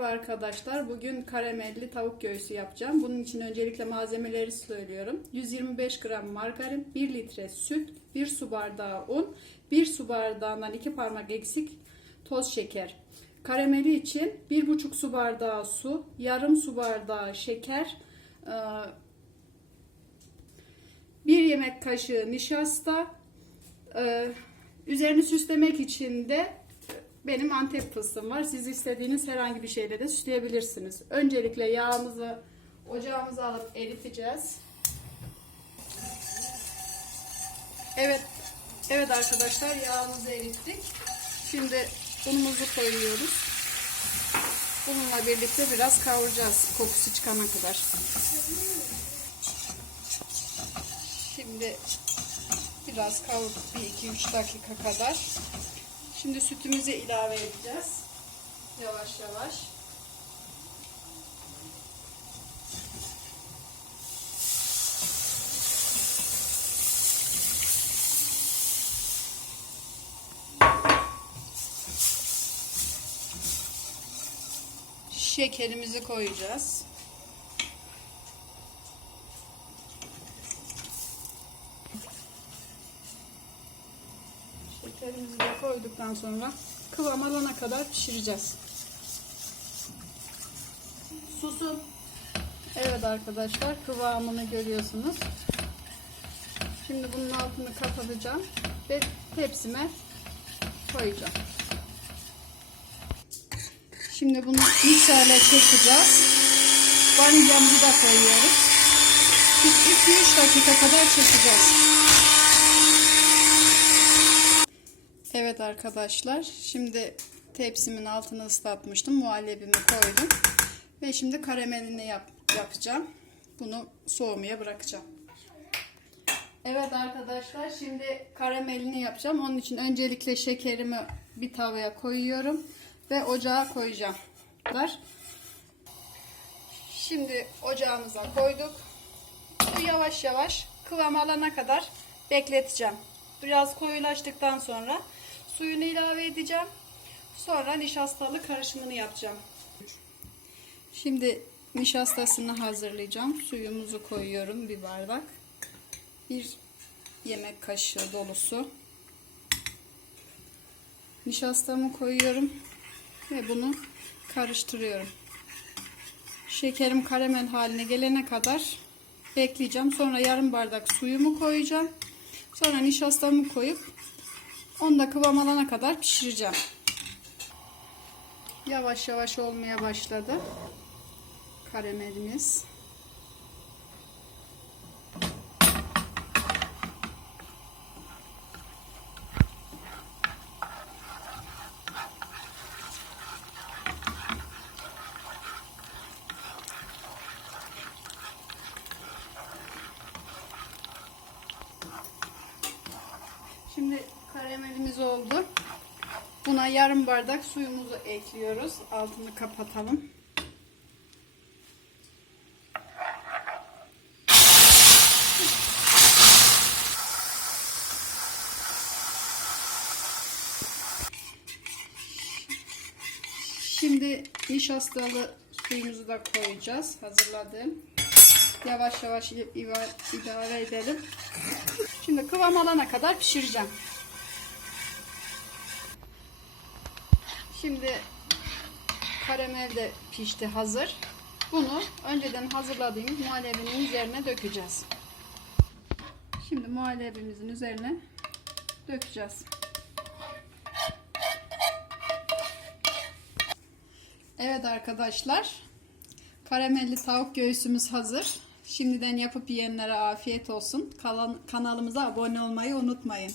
Merhaba arkadaşlar. Bugün karamelli tavuk göğsü yapacağım. Bunun için öncelikle malzemeleri söylüyorum. 125 gram margarin, 1 litre süt, 1 su bardağı un, 1 su bardağından 2 parmak eksik toz şeker. Karameli için 1,5 su bardağı su, yarım su bardağı şeker, 1 yemek kaşığı nişasta, e, üzerini süslemek için de benim antep fıstığım var. Siz istediğiniz herhangi bir şeyle de süsleyebilirsiniz. Öncelikle yağımızı ocağımıza alıp eriteceğiz. Evet. Evet arkadaşlar yağımızı erittik. Şimdi unumuzu koyuyoruz. Bununla birlikte biraz kavuracağız kokusu çıkana kadar. Şimdi biraz kavurduk bir 2-3 dakika kadar. Şimdi sütümüzü ilave edeceğiz. Yavaş yavaş. Şekerimizi koyacağız. Şekerimizi de koyduktan sonra kıvam alana kadar pişireceğiz. Susun. Evet arkadaşlar kıvamını görüyorsunuz. Şimdi bunun altını kapatacağım ve tepsime koyacağım. Şimdi bunu mikserle çekeceğiz. Vanilyamızı da koyuyoruz. 2-3 dakika kadar çekeceğiz. Evet arkadaşlar şimdi tepsimin altını ıslatmıştım. Muhallebimi koydum. Ve şimdi karamelini yap yapacağım. Bunu soğumaya bırakacağım. Evet arkadaşlar şimdi karamelini yapacağım. Onun için öncelikle şekerimi bir tavaya koyuyorum. Ve ocağa koyacağım. Şimdi ocağımıza koyduk. Bu yavaş yavaş kıvam alana kadar bekleteceğim. Biraz koyulaştıktan sonra suyunu ilave edeceğim. Sonra nişastalı karışımını yapacağım. Şimdi nişastasını hazırlayacağım. Suyumuzu koyuyorum bir bardak. Bir yemek kaşığı dolusu. Nişastamı koyuyorum ve bunu karıştırıyorum. Şekerim karamel haline gelene kadar bekleyeceğim. Sonra yarım bardak suyumu koyacağım. Sonra nişastamı koyup onu da kıvam alana kadar pişireceğim. Yavaş yavaş olmaya başladı. Karamelimiz. Şimdi karamelimiz oldu. Buna yarım bardak suyumuzu ekliyoruz. Altını kapatalım. Şimdi nişastalı suyumuzu da koyacağız. Hazırladım. Yavaş yavaş ilave edelim. Şimdi kıvam alana kadar pişireceğim. Şimdi karamel de pişti hazır. Bunu önceden hazırladığımız muhallebinin üzerine dökeceğiz. Şimdi muhallebimizin üzerine dökeceğiz. Evet arkadaşlar. Karamelli tavuk göğsümüz hazır. Şimdiden yapıp yiyenlere afiyet olsun. Kanalımıza abone olmayı unutmayın.